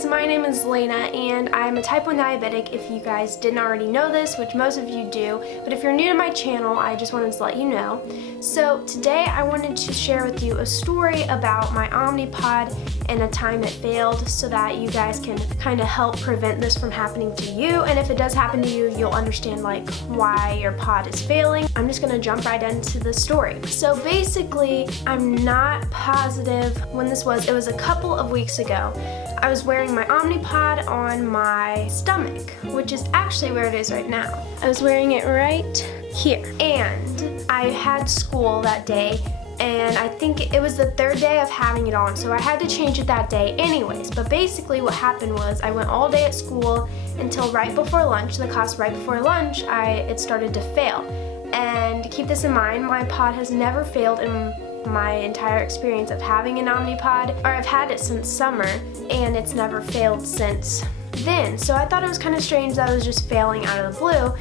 guys, my name is Laina and I'm a type 1 diabetic if you guys didn't already know this, which most of you do, but if you're new to my channel, I just wanted to let you know. So today I wanted to share with you a story about my Omnipod and a time it failed so that you guys can kind of help prevent this from happening to you, and if it does happen to you, you'll understand like why your pod is failing. I'm just gonna jump right into the story. So basically, I'm not positive when this was. It was a couple of weeks ago. I was wearing my Omnipod on my stomach, which is actually where it is right now. I was wearing it right here. And I had school that day, and I think it was the third day of having it on, so I had to change it that day anyways. But basically what happened was I went all day at school until right before lunch, the class right before lunch, it started to fail. And keep this in mind, my pod has never failed in my entire experience of having an Omnipod, or I've had it since summer, and it's never failed since then. So I thought it was kind of strange that it was just failing out of the blue.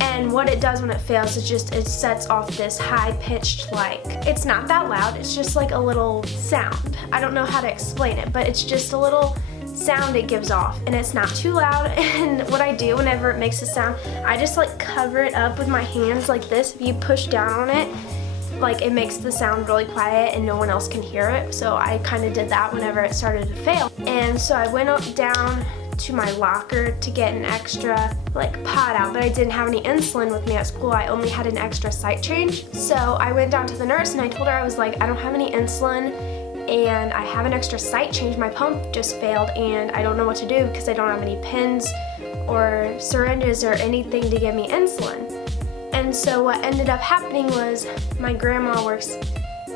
And what it does when it fails is just it sets off this high-pitched, like, it's not that loud, it's just like a little sound. I don't know how to explain it, but it's just a little sound it gives off, and it's not too loud. And what I do whenever it makes a sound, I just like cover it up with my hands like this. If you push down on it, like, it makes the sound really quiet and no one else can hear it. So I kind of did that whenever it started to fail. And so I went down to my locker to get an extra like pod out, but I didn't have any insulin with me at school. I only had an extra site change. So I went down to the nurse and I told her, I was like, I don't have any insulin and I have an extra site change. My pump just failed and I don't know what to do because I don't have any pins or syringes or anything to give me insulin. And so what ended up happening was my grandma works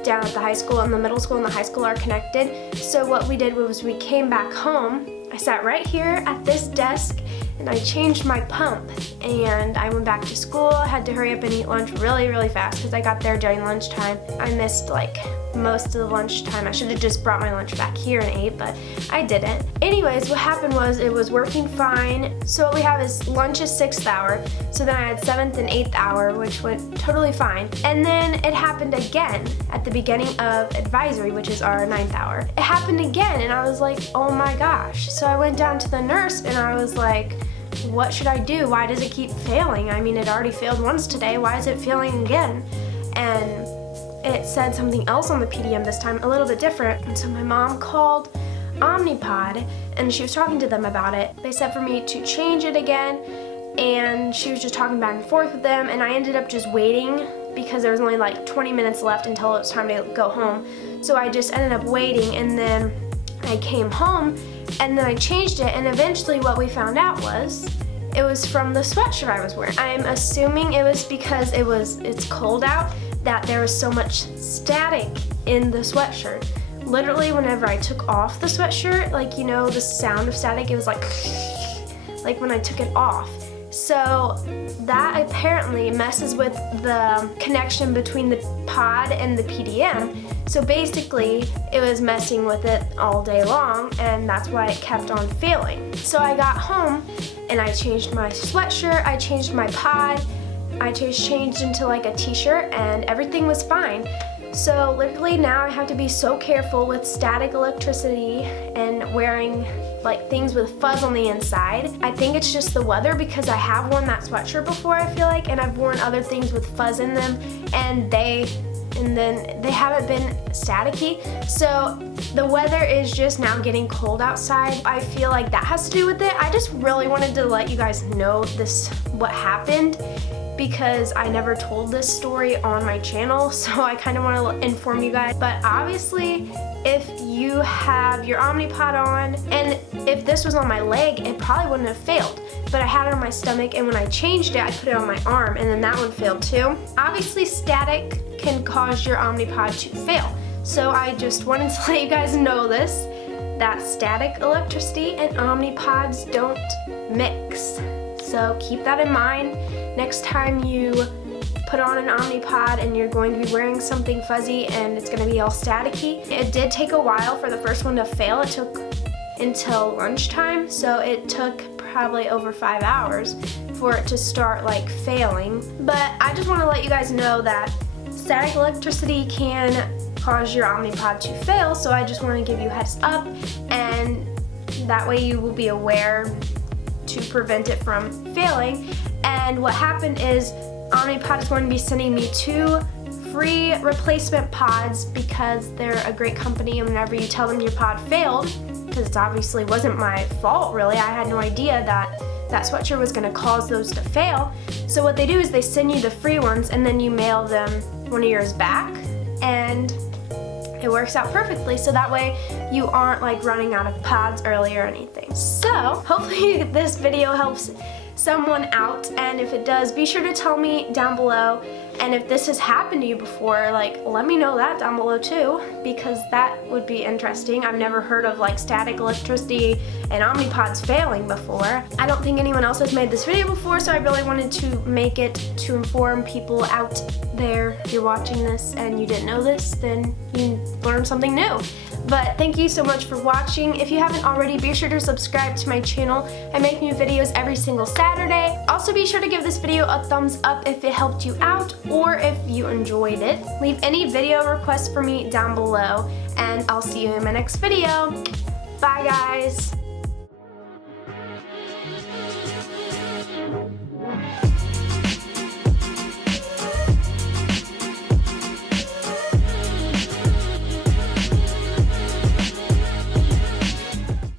down at the high school, and the middle school and the high school are connected. So what we did was we came back home. I sat right here at this desk and I changed my pump, and I went back to school. I had to hurry up and eat lunch really fast because I got there during lunchtime. I missed like most of the lunchtime. I should have just brought my lunch back here and ate, but I didn't. Anyways, what happened was it was working fine. So what we have is lunch is 6th hour. So then I had 7th and 8th hour, which went totally fine. And then it happened again at the beginning of advisory, which is our 9th hour. It happened again, and I was like, oh my gosh. So I went down to the nurse and I was like, what should I do? Why does it keep failing? I mean, it already failed once today. Why is it failing again? And it said something else on the PDM this time, a little bit different. And so my mom called Omnipod and she was talking to them about it. They said for me to change it again, and she was just talking back and forth with them, and I ended up just waiting because there was only like 20 minutes left until it was time to go home. So I just ended up waiting, and then I came home and then I changed it, and eventually what we found out was it was from the sweatshirt I was wearing. I'm assuming it was because it's cold out that there was so much static in the sweatshirt. Literally, whenever I took off the sweatshirt, like, you know, the sound of static, it was like when I took it off. So that apparently messes with the connection between the pod and the PDM. So basically, it was messing with it all day long, and that's why it kept on failing. So I got home and I changed my sweatshirt, I changed my pod, I just changed into like a t-shirt, and everything was fine. So literally now I have to be so careful with static electricity and wearing like things with fuzz on the inside. I think it's just the weather because I have worn that sweatshirt before, I feel like, and I've worn other things with fuzz in them, and then they haven't been staticky. So the weather is just now getting cold outside. I feel like that has to do with it. I just really wanted to let you guys know what happened, because I never told this story on my channel, so I kind of want to inform you guys. But obviously, if you have your Omnipod on, and if this was on my leg, it probably wouldn't have failed. But I had it on my stomach, and when I changed it, I put it on my arm, and then that one failed too. Obviously, static can cause your Omnipod to fail. So I just wanted to let you guys know this, that static electricity and Omnipods don't mix. So keep that in mind next time you put on an Omnipod and you're going to be wearing something fuzzy and it's going to be all staticky. It did take a while for the first one to fail. It took until lunchtime, so it took probably over 5 hours for it to start like failing. But I just want to let you guys know that static electricity can cause your Omnipod to fail, so I just want to give you a heads up and That way you will be aware to prevent it from failing. And what happened is Omnipod is going to be sending me 2 free replacement pods because they're a great company, and whenever you tell them your pod failed, because it obviously wasn't my fault really, I had no idea that sweatshirt was going to cause those to fail. So what they do is they send you the free ones and then you mail them one of yours back, and it works out perfectly, so that way you aren't like running out of pods early or anything. So hopefully this video helps someone out, and if it does, be sure to tell me down below. And if this has happened to you before, like, let me know that down below too, because that would be interesting. I've never heard of like static electricity and Omnipods failing before. I don't think anyone else has made this video before, so I really wanted to make it to inform people out there. If you're watching this and you didn't know this, then you learned something new. But thank you so much for watching. If you haven't already, be sure to subscribe to my channel. I make new videos every single Saturday. Also be sure to give this video a thumbs up if it helped you out or if you enjoyed it. Leave any video requests for me down below, and I'll see you in my next video. Bye guys!